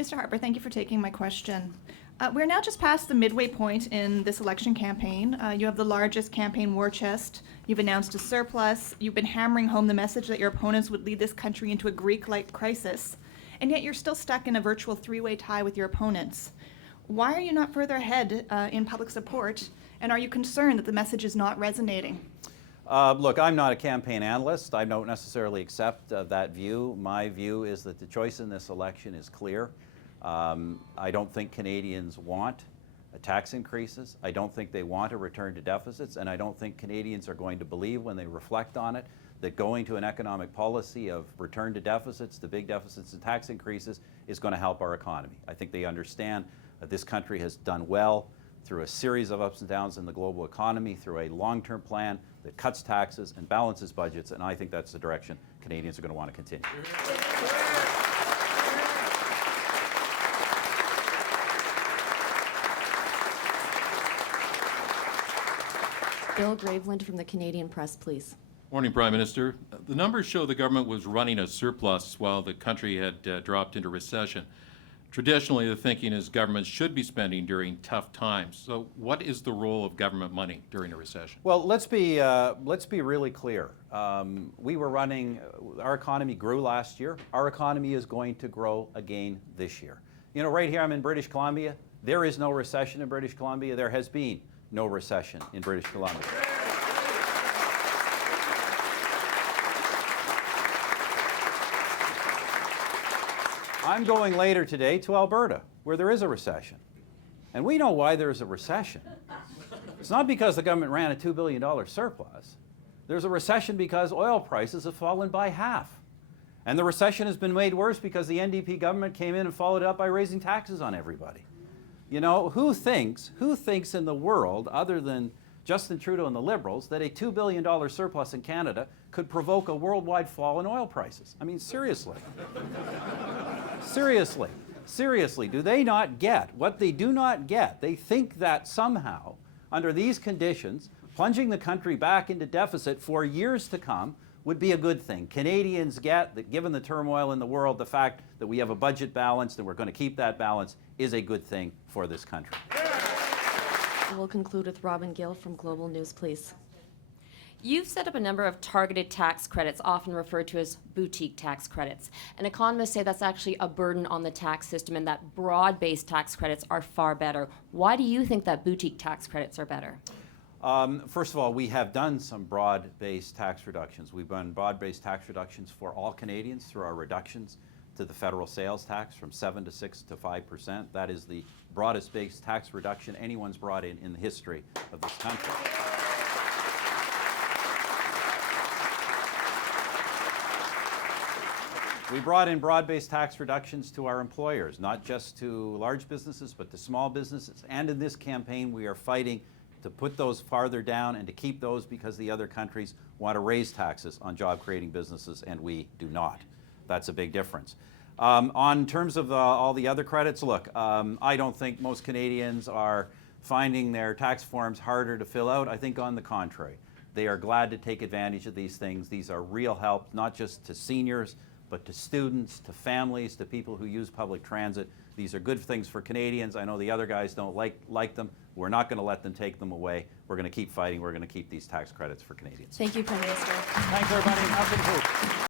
Mr. Harper, thank you for taking my question. We're now just past the midway point in this election campaign. You have the largest campaign war chest. You've announced a surplus. You've been hammering home the message that your opponents would lead this country into a Greek-like crisis. And yet you're still stuck in a virtual three-way tie with your opponents. Why are you not further ahead in public support? And are you concerned that the message is not resonating? Look, I'm not a campaign analyst. I don't necessarily accept that view. My view is that the choice in this election is clear. I don't think Canadians want tax increases. I don't think they want a return to deficits, and I don't think Canadians are going to believe when they reflect on it that going to an economic policy of return to deficits, to big deficits and tax increases is going to help our economy. I think they understand that this country has done well through a series of ups and downs in the global economy, through a long-term plan that cuts taxes and balances budgets, and I think that's the direction Canadians are going to want to continue. Bill Graveland from the Canadian Press, please. Morning, Prime Minister. The numbers show the government was running a surplus while the country had dropped into recession. Traditionally, the thinking is governments should be spending during tough times. So what is the role of government money during a recession? Well, let's be really clear. We were running, our economy grew last year. Our economy is going to grow again this year. You know, right here I'm in British Columbia. There is no recession in British Columbia. There has been no recession in British Columbia. I'm going later today to Alberta, where there is a recession. And we know why there's a recession. It's not because the government ran a $2 billion surplus. There's a recession because oil prices have fallen by half. And the recession has been made worse because the NDP government came in and followed it up by raising taxes on everybody. You know, who thinks in the world, other than Justin Trudeau and the Liberals, that a $2 billion surplus in Canada could provoke a worldwide fall in oil prices? I mean, seriously. Seriously, do they not get what they do not get? They think that somehow, under these conditions, plunging the country back into deficit for years to come would be a good thing. Canadians get that given the turmoil in the world, the fact that we have a budget balance and we're going to keep that balance is a good thing for this country. We'll conclude with Robin Gill from Global News, please. You've set up a number of targeted tax credits, often referred to as boutique tax credits. And economists say that's actually a burden on the tax system and that broad-based tax credits are far better. Why do you think that boutique tax credits are better? First of all, we have done some broad-based tax reductions. We've done broad-based tax reductions for all Canadians through our reductions to the federal sales tax from 7 to 6 to 5%. That is the broadest-based tax reduction anyone's brought in the history of this country. We brought in broad-based tax reductions to our employers, not just to large businesses, but to small businesses. And in this campaign, we are fighting to put those farther down and to keep those because the other countries want to raise taxes on job-creating businesses, and we do not. That's a big difference. On terms of all the other credits, look, I don't think most Canadians are finding their tax forms harder to fill out. I think on the contrary, they are glad to take advantage of these things. These are real help, not just to seniors, but to students, to families, to people who use public transit. These are good things for Canadians. I know the other guys don't like them. We're not going to let them take them away. We're going to keep fighting. We're going to keep these tax credits for Canadians. Thank you, Prime Minister. Thanks, everybody. Have a good week.